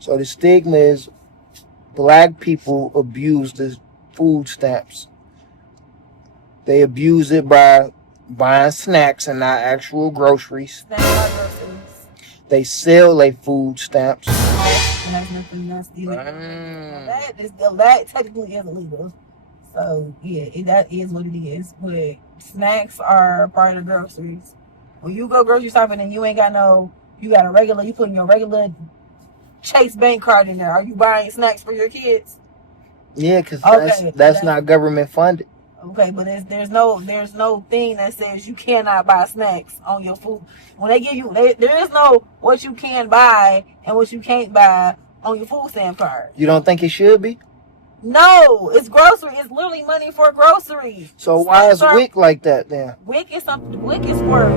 So the stigma is black people abuse the food stamps. They abuse it by buying snacks and not actual groceries. Snacks are groceries. They sell their food stamps. No, it has nothing. That's illegal. That technically is illegal. So yeah, that is what it is. But snacks are part of groceries. When you go grocery shopping and you ain't got no, you got a regular, you putting your regular Chase bank card in there. Are you buying snacks for your kids? Yeah, because Okay, that's not government funded. okay, but there's no thing that says you cannot buy snacks on your food. When they give you, there is no what you can buy and what you can't buy on your food stamp card. You don't think it should be? No, it's grocery. It's literally money for groceries. So why is WIC like that then? WIC is something. WIC is for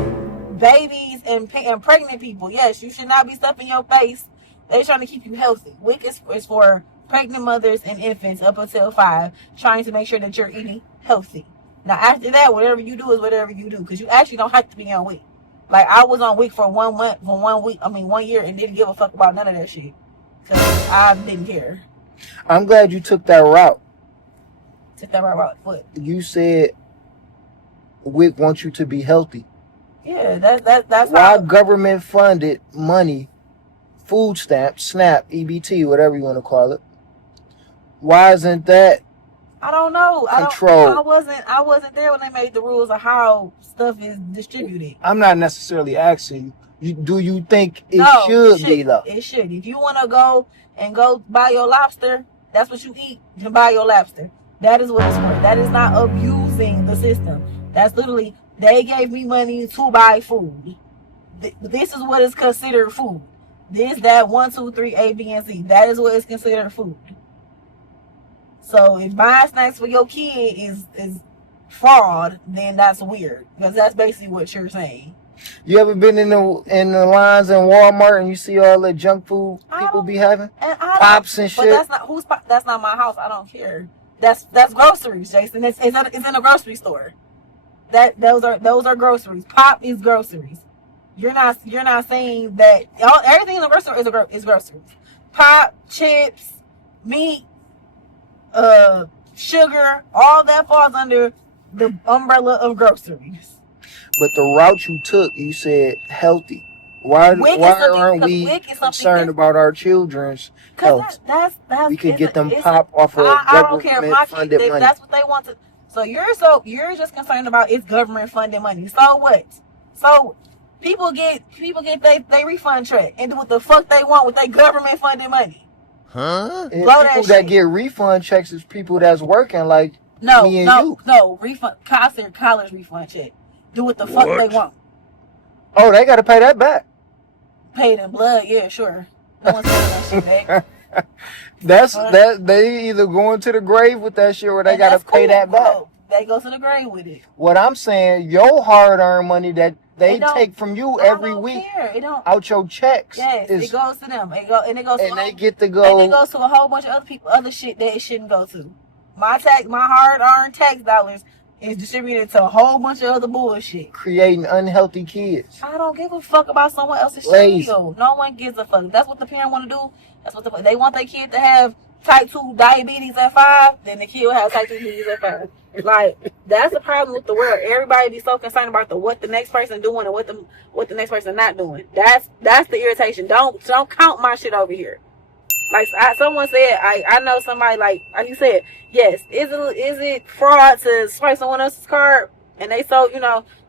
babies and pregnant people. Yes, you should not be stuffing your face. They're trying to keep you healthy. WIC is for pregnant mothers and infants up until 5, trying to make sure that you're eating healthy. Now after that, whatever you do is whatever you do, because you actually don't have to be on WIC. Like I was on WIC for 1 month, for 1 week. I mean 1 year, and didn't give a fuck about none of that shit, because I didn't care. I'm glad you took that route. Took that route. What? You said WIC wants you to be healthy. Yeah, that's why how government funded money, food stamps, SNAP, EBT, whatever you want to call it. Why isn't that? I don't know. Control. I wasn't there when they made the rules of how stuff is distributed. I'm not necessarily asking you. Do you think it should be though? It should. If you want to go buy your lobster, that's what you eat. You buy your lobster. That is what it's for. That is not abusing the system. That's literally, they gave me money to buy food. This is what is considered food. This, that, 1, 2, 3, A, B, and C. That is what is considered food. So if buying snacks for your kid is fraud, then that's weird, because that's basically what you're saying. You ever been in the lines in Walmart and you see all the junk food people be having? Pops and shit. But that's not my house. I don't care. That's groceries, Jason. It's in a grocery store. Those are groceries. Pop is groceries. You're not saying that everything in the grocery store is groceries. Pop, chips, meat, sugar, all that falls under the umbrella of groceries. But the route you took, you said healthy. Why aren't we concerned about our children's health? That's we could get them pop off of government funded money. That's what they want to. So you're just concerned about it's government funded money. So what? So people get they refund check and do what the fuck they want with their government funded money. Huh? People that get refund checks is people that's working like me and you. No, refund college refund check. Do what the fuck they want. Oh, they gotta pay that back. Paid in blood, yeah, sure. No one's paying that shit back. They either going to the grave with that shit or they gotta pay that back. They go to the grave with it. What I'm saying, your hard earned money that they take from you every week out your checks. Yes, it goes to them. It goes to they get to go. And it goes to a whole bunch of other shit that it shouldn't go to. My hard earned tax dollars is distributed to a whole bunch of other bullshit. Creating unhealthy kids. I don't give a fuck about someone else's child. No one gives a fuck. If that's what the parent want to do, that's what they want their kid to have type 2 diabetes at 5, then the kid will have type 2 diabetes at 5. Like, that's the problem with the world. Everybody be so concerned about what the next person doing and what the next person not doing. That's the irritation. Don't count my shit over here. Like someone said, I know somebody like you said, yes, is it fraud to swipe someone else's card and they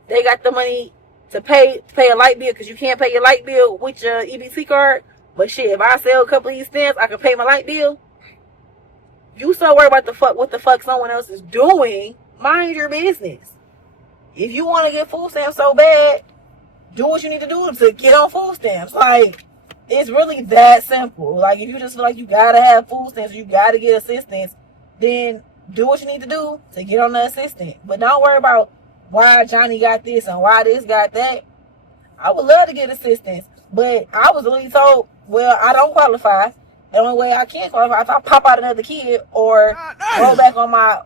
they got the money to pay a light bill because you can't pay your light bill with your EBT card, but shit, if I sell a couple of these stamps, I can pay my light bill. You so worried about what the fuck someone else is doing, mind your business. If you want to get food stamps so bad, do what you need to do to get on food stamps. Like, it's really that simple. Like, if you just feel like you gotta have food stamps, you gotta get assistance, then do what you need to do to get on the assistance. But don't worry about why Johnny got this and why this got that. I would love to get assistance, but I was really told, well, I don't qualify. The only way I can qualify if I pop out another kid or roll back on my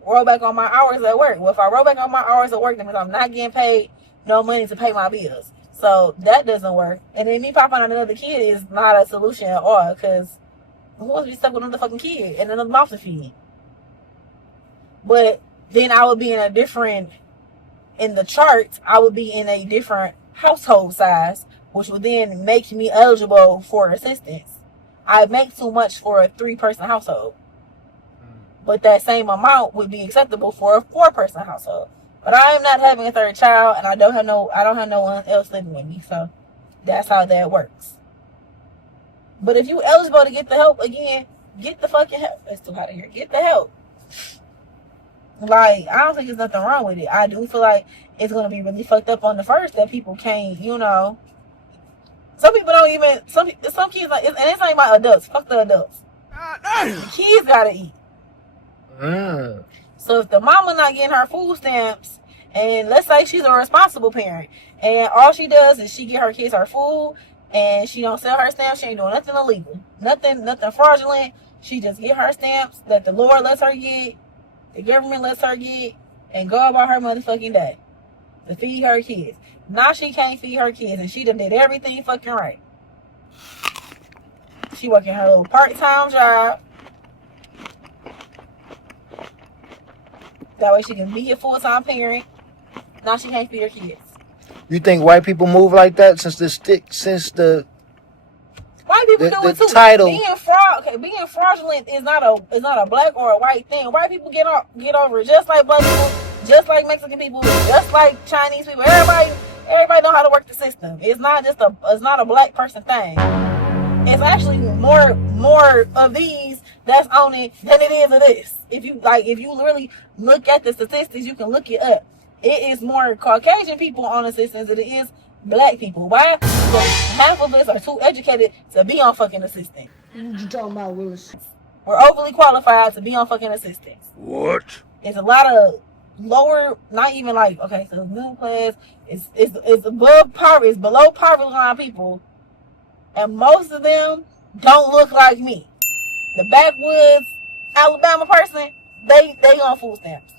hours at work. Well, if I roll back on my hours at work, that means I'm not getting paid no money to pay my bills. So that doesn't work. And then me popping out another kid is not a solution at all, because who wants to be stuck with another fucking kid and another mouth to feed? But then I would be in the charts, I would be in a different household size, which would then make me eligible for assistance. I make too much for a 3-person household. But that same amount would be acceptable for a 4-person household. But I am not having a 3rd child, and I don't have no one else living with me. So that's how that works. But if you eligible to get the help, again, get the fucking help. Let's do out of here. Get the help. Like, I don't think there's nothing wrong with it. I do feel like it's going to be really fucked up on the first that people can't, some people don't even, some kids, like, and it's not even about adults. Fuck the adults. The kids got to eat. So if the mama not getting her food stamps, and let's say she's a responsible parent, and all she does is she get her kids her food, and she don't sell her stamps, she ain't doing nothing illegal, nothing fraudulent. She just get her stamps that the Lord lets her get, the government lets her get, and go about her motherfucking day to feed her kids. Now she can't feed her kids, and she done did everything fucking right. She working her little part-time job. That way she can be a full-time parent. Now she can't feed her kids. You think white people move like that since the white people do it too. Title. Being fraudulent is not a black or a white thing. White people get over it, just like black people, just like Mexican people, just like Chinese people. Everybody know how to work the system. It's not a black person thing. It's actually more of these that's on it than it is of this. If you literally look at the statistics, you can look it up. It is more Caucasian people on assistance than it is black people. Why? Because half of us are too educated to be on fucking assistance. What you talking about, Willis? We're overly qualified to be on fucking assistance. What? It's a lot of lower, not even like, okay, so middle class, it's above poverty, it's below poverty line people, and most of them don't look like me. The backwoods Alabama person, they on food stamps.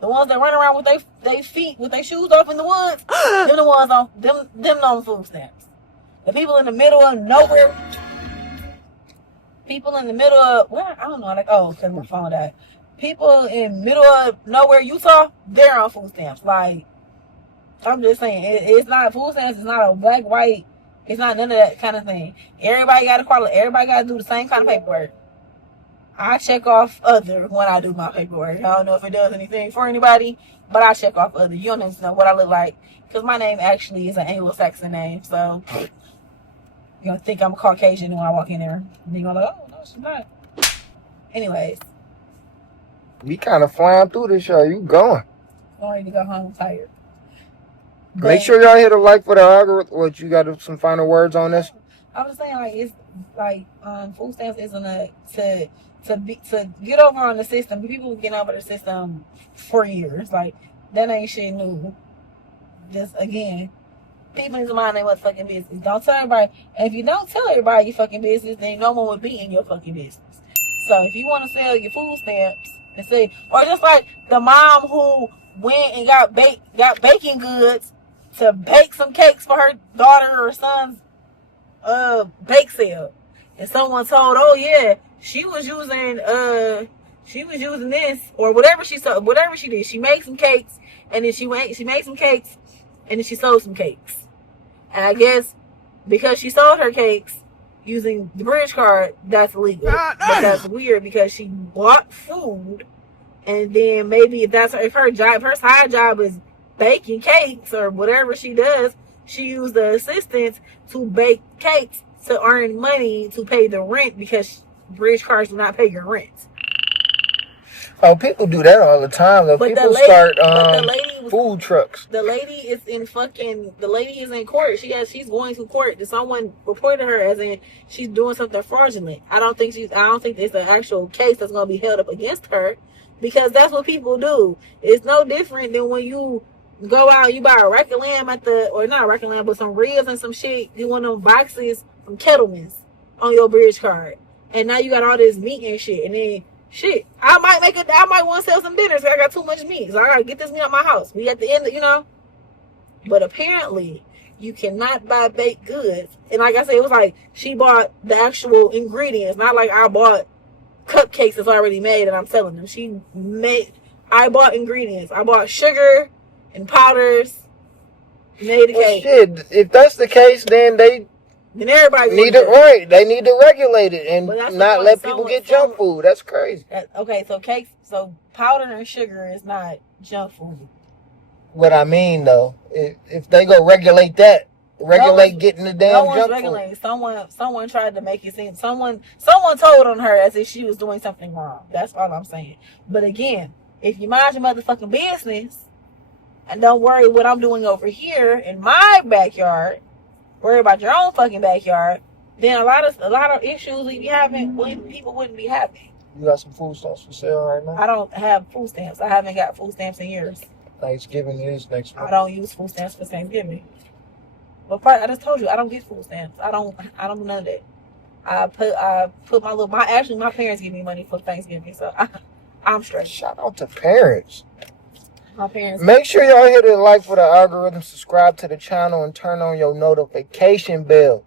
The ones that run around with they feet, with their shoes off in the woods, them the ones on them on food stamps. The people in the middle of nowhere, people in the middle of where I don't know, like because my phone died. People in middle of nowhere, Utah, they're on food stamps. Like, I'm just saying, it's not food stamps. It's not a black, white. It's not none of that kind of thing. Everybody got to qualify. Everybody got to do the same kind of paperwork. I check off other when I do my paperwork. I don't know if it does anything for anybody, but I check off other. You don't need to know what I look like, because my name actually is an Anglo-Saxon name. So you're going to think I'm Caucasian when I walk in there. And you're going to be like, oh, no, she's not. Anyways. We kind of flying through this show. You going. I'm ready to go home. I'm tired. Make sure y'all hit a like for the algorithm. What, you got some final words on this? I was saying, like, it's like food stamps isn't to get over on the system. People get over the system for years. Like, that ain't shit new. Just again, people need to mind their motherfucking business. Don't tell everybody. And if you don't tell everybody your fucking business, then no one would be in your fucking business. So if you want to sell your food stamps and say, or just like the mom who went and got baking goods to bake some cakes for her daughter or son's bake sale, and someone told, oh yeah, she was using this or whatever she did. She made some cakes, and then she made some cakes, and then she sold some cakes. And I guess because she sold her cakes using the bridge card, that's illegal. But that's weird because she bought food, and then maybe if her side job is baking cakes or whatever she does, she used the assistance to bake cakes to earn money to pay the rent, because bridge cards do not pay your rent. Oh, people do that all the time. People start food trucks. The lady is in court. She's going to court. Someone reported her as in she's doing something fraudulent. I don't think it's an actual case that's going to be held up against her, because that's what people do. It's no different than when you go out, you buy a rack of lamb not a rack of lamb, but some ribs and some shit. You want them boxes from Kettleman's on your bridge card, and now you got all this meat and shit, and then shit, I might want to sell some dinners. I got too much meat, so I gotta get this meat out my house. We at the end, But apparently, You cannot buy baked goods. And like I said, it was like she bought the actual ingredients, not like I bought cupcakes that's already made and I'm selling them. I bought ingredients. I bought sugar and powders, made the cake. Shit, if that's the case, then everybody need it right. They need to regulate it and not let people get junk food. That's crazy. Okay, so cakes, so powder and sugar is not junk food. What I mean, though, if they go regulate that, getting the damn junk food. Someone tried to make it seem. Someone told on her as if she was doing something wrong. That's all I'm saying. But again, if you mind your motherfucking business and don't worry what I'm doing over here in my backyard, worry about your own fucking backyard, then a lot of issues we be having, people wouldn't be having. You got some food stamps for sale right now? I don't have food stamps. I haven't got food stamps in years. Thanksgiving is next month. I don't use food stamps for Thanksgiving. But I just told you I don't get food stamps. I don't do none of that. I put my parents give me money for Thanksgiving, so I'm straight. Shout out to parents. My parents. Make sure y'all hit the like for the algorithm, subscribe to the channel, and turn on your notification bell.